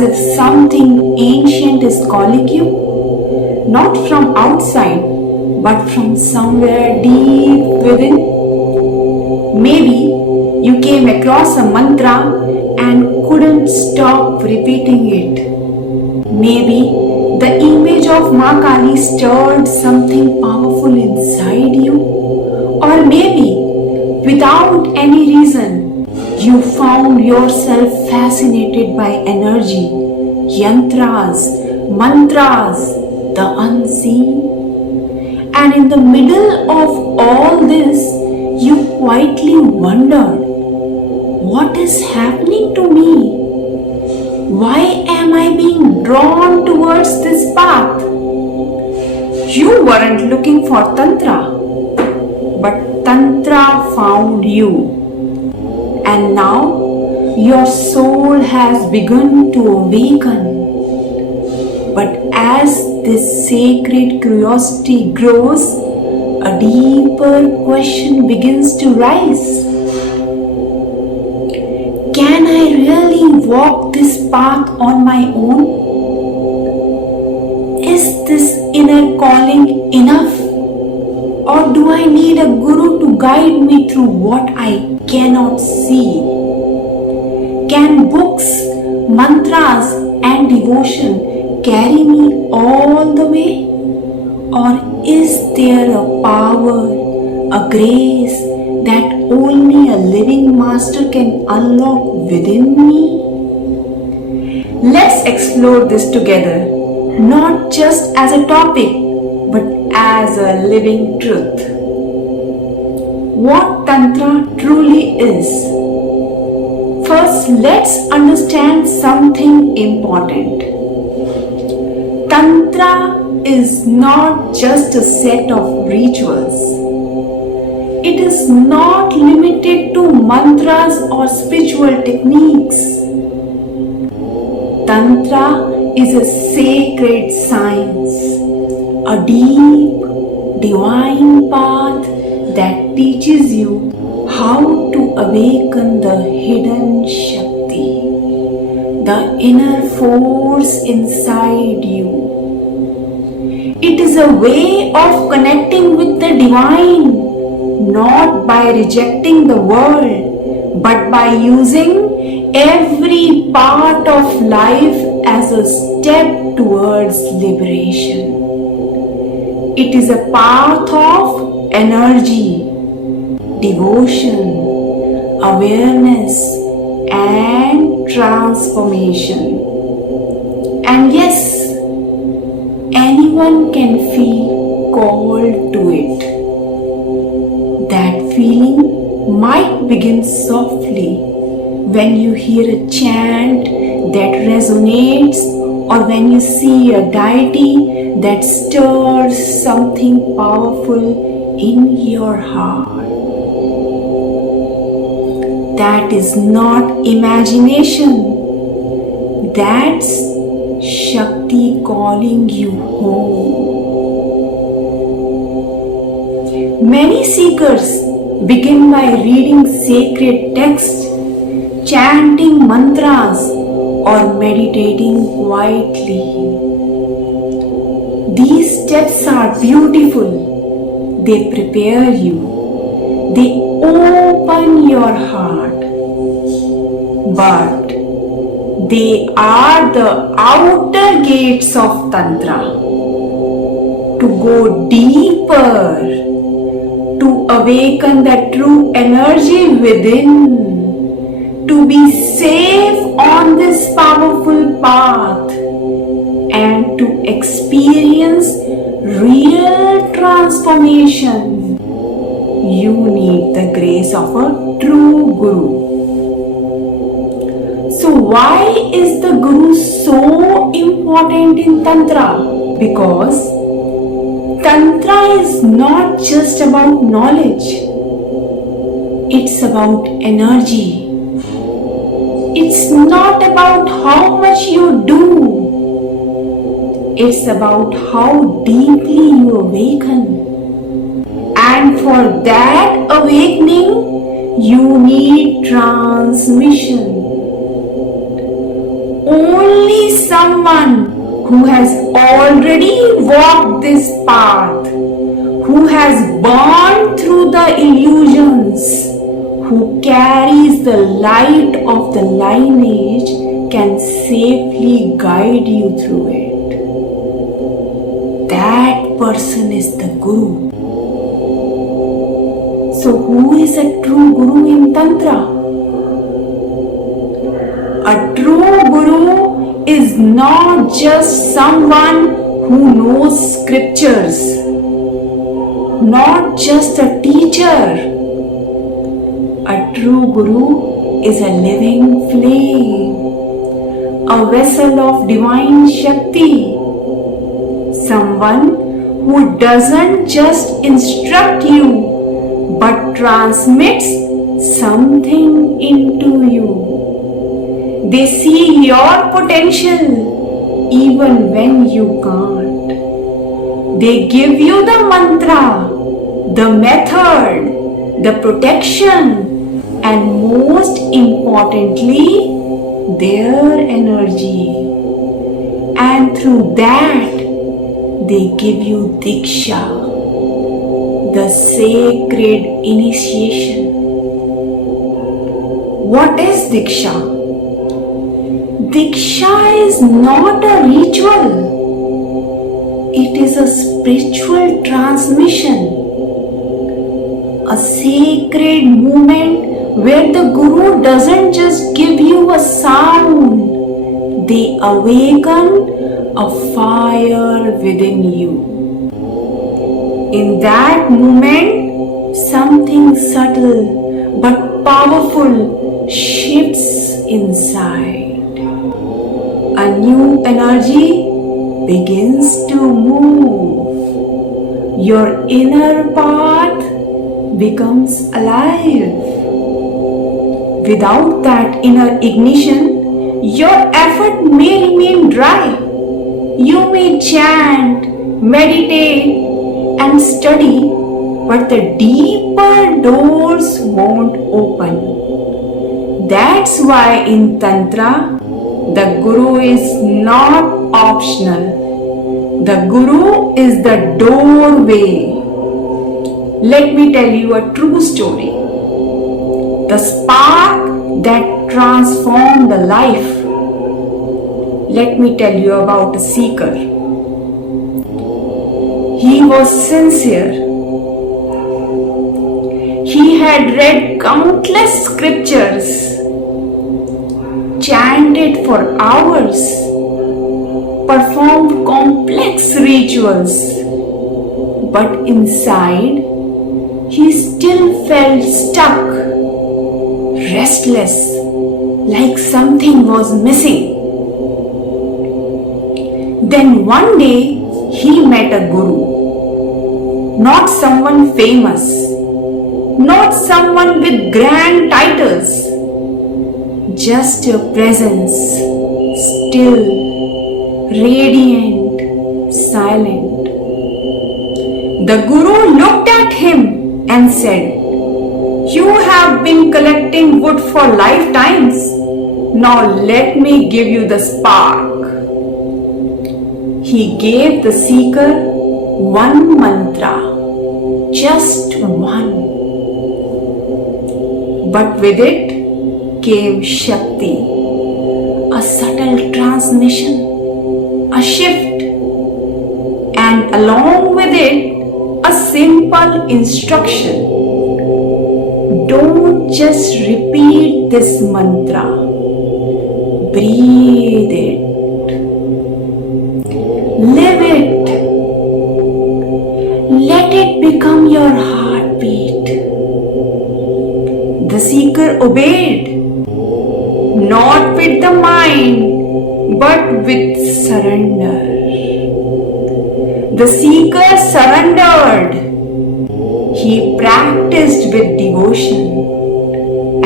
as if something ancient is calling you, not from outside, but from somewhere deep within. Maybe you came across a mantra and couldn't stop repeating it. Maybe the image of Ma Kali stirred something powerful inside you. Or maybe, without any reason, you found yourself fascinated by energy, yantras, mantras, the unseen. And in the middle of all this, you quietly wondered, what is happening to me? Why am I being drawn towards this path? You weren't looking for Tantra, but Tantra found you. And now your soul has begun to awaken. But as this sacred curiosity grows, a deeper question begins to rise. Can I really walk this path on my own? Is this inner calling enough? Or do I need a guru to guide me through what I cannot see? Can books, mantras, and devotion carry me all the way? Or is there a power, a grace that only a living master can unlock within me? Let's explore this together, not just as a topic, but as a living truth. What Tantra truly is. First, let's understand something important. Tantra is not just a set of rituals. It is not limited to mantras or spiritual techniques. Tantra is a sacred science, a deep, divine path that teaches you how to awaken the hidden Shakti, the inner force inside you. It is a way of connecting with the divine, not by rejecting the world, but by using every part of life as a step towards liberation. It is a path of energy, devotion, awareness, and transformation. And yes, anyone can feel called to it. That feeling might begin softly when you hear a chant that resonates, or when you see a deity that stirs something powerful in your heart. That is not imagination. That's Shakti calling you home. Many seekers begin by reading sacred texts, chanting mantras, or meditating quietly. These steps are beautiful. They prepare you. They open your heart. But they are the outer gates of Tantra. To go deeper, to awaken the true energy within, to be safe on this powerful path, and to experience real transformation, you need the grace of a true Guru. So why is the Guru so important in Tantra? Because Tantra is not just about knowledge. It's about energy. It's not about how much you do. It's about how deeply you awaken. And for that awakening, you need transmission. only someone who has already walked this path, who has gone through the illusions, who carries the light of the lineage can safely guide you through it. That person is the Guru. So who is a true Guru in Tantra? A true Guru is not just someone who knows scriptures, not just a teacher. A true Guru is a living flame, a vessel of divine Shakti, someone who doesn't just instruct you but transmits something into you. They see your potential even when you can't. They give you the mantra, the method, the protection, and most importantly, their energy. And through that, they give you Diksha, the sacred initiation. What is Diksha? Diksha is not a ritual. It is a spiritual transmission, a sacred movement where the Guru doesn't just give you a sound, they awaken a fire within you. In that moment, something subtle but powerful shifts inside. A new energy begins to move. Your inner path becomes alive. Without that inner ignition, your effort may remain dry. You may chant, meditate, and study, but the deeper doors won't open. That's why in Tantra, the Guru is not optional. The Guru is the doorway. Let me tell you a true story. The spark that transformed the life. Let me tell you about a seeker. He was sincere. He had read countless scriptures, chanted for hours, performed complex rituals, but inside he still felt stuck, restless, like something was missing. Then one day he met a Guru, not someone famous, not someone with grand titles, just a presence, still, radiant, silent. The Guru looked at him and said, "You have been collecting wood for lifetimes. Now let me give you the spark." He gave the seeker one mantra, just one. But with it came Shakti, a subtle transmission, a shift, and along with it, a simple instruction. Don't just repeat this mantra, breathe it, live it, let it become your heartbeat. The seeker obeyed, not with the mind, but with surrender. The seeker surrendered. He practiced with devotion,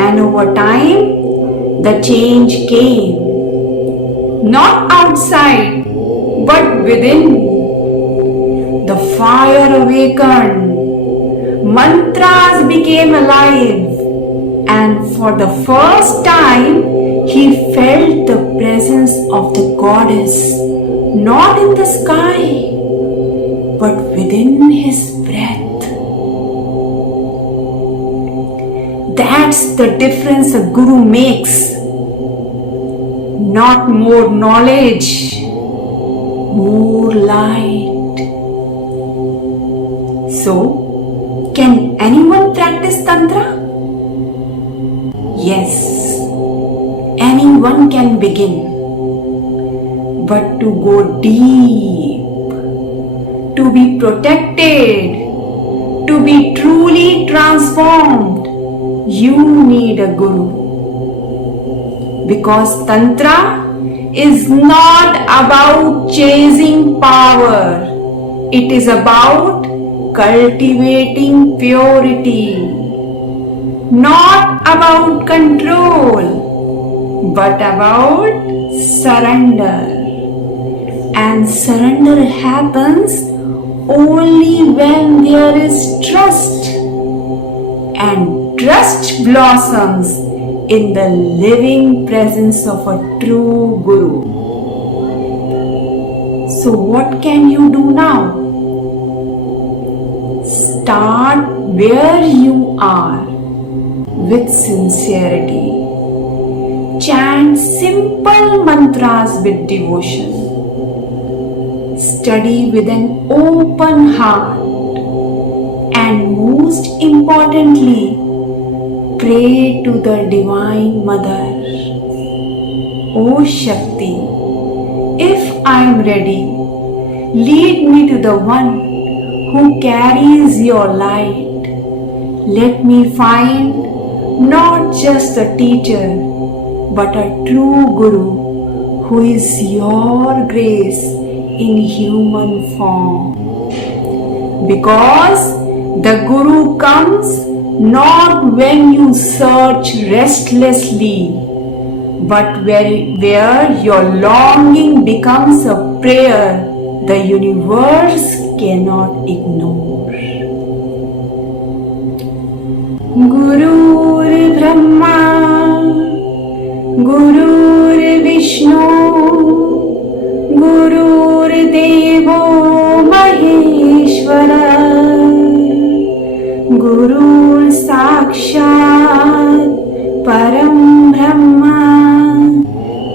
and over time, the change came. Not outside, but within. The fire awakened, mantras became alive, and for the first time, he felt the presence of the goddess not in the sky but within his breath. That's the difference a guru makes. Not more knowledge, more light. So, can anyone practice Tantra? Yes, anyone can begin. But to go deep, to be protected, to be truly transformed, you need a guru. Because Tantra is not about chasing power. It is about cultivating purity. Not about control, but about surrender. And surrender happens only when there is trust. And trust blossoms in the living presence of a true guru. So what can you do now? Start where you are with sincerity. Chant simple mantras with devotion. Study with an open heart. And most importantly, pray to the Divine Mother. O Shakti, if I am ready, lead me to the one who carries your light. Let me find not just a teacher, but a true Guru who is your grace in human form. Because the Guru comes not when you search restlessly, but where your longing becomes a prayer the universe cannot ignore. Gurur Brahma, Gurur Vishnu, Gurur Devo Maheshwara, Guru Sakshat Param Brahma,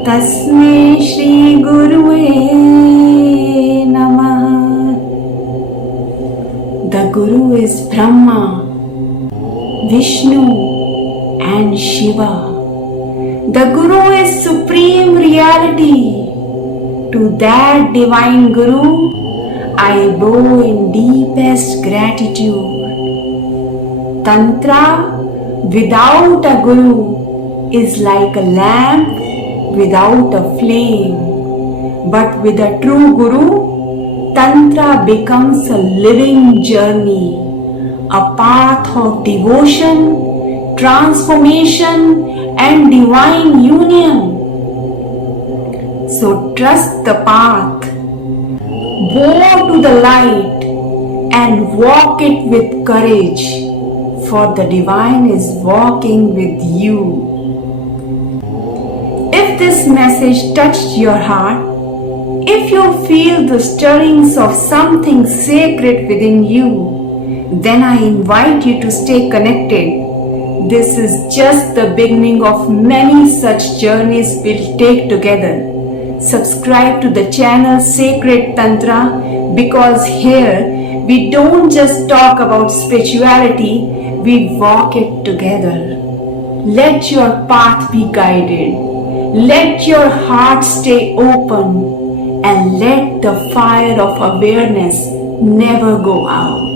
Tasmai Shri Gurue Namah. The Guru is Brahma, Vishnu and Shiva. The Guru is supreme reality. To that divine Guru, I bow in deepest gratitude. Tantra without a Guru is like a lamp without a flame. But with a true Guru, Tantra becomes a living journey, a path of devotion, transformation and divine union. So trust the path, bow to the light and walk it with courage, for the divine is walking with you. If this message touched your heart, if you feel the stirrings of something sacred within you, then I invite you to stay connected. This is just the beginning of many such journeys we'll take together. Subscribe to the channel Sacred Tantra, because here we don't just talk about spirituality, we walk it together. Let your path be guided. Let your heart stay open, and let the fire of awareness never go out.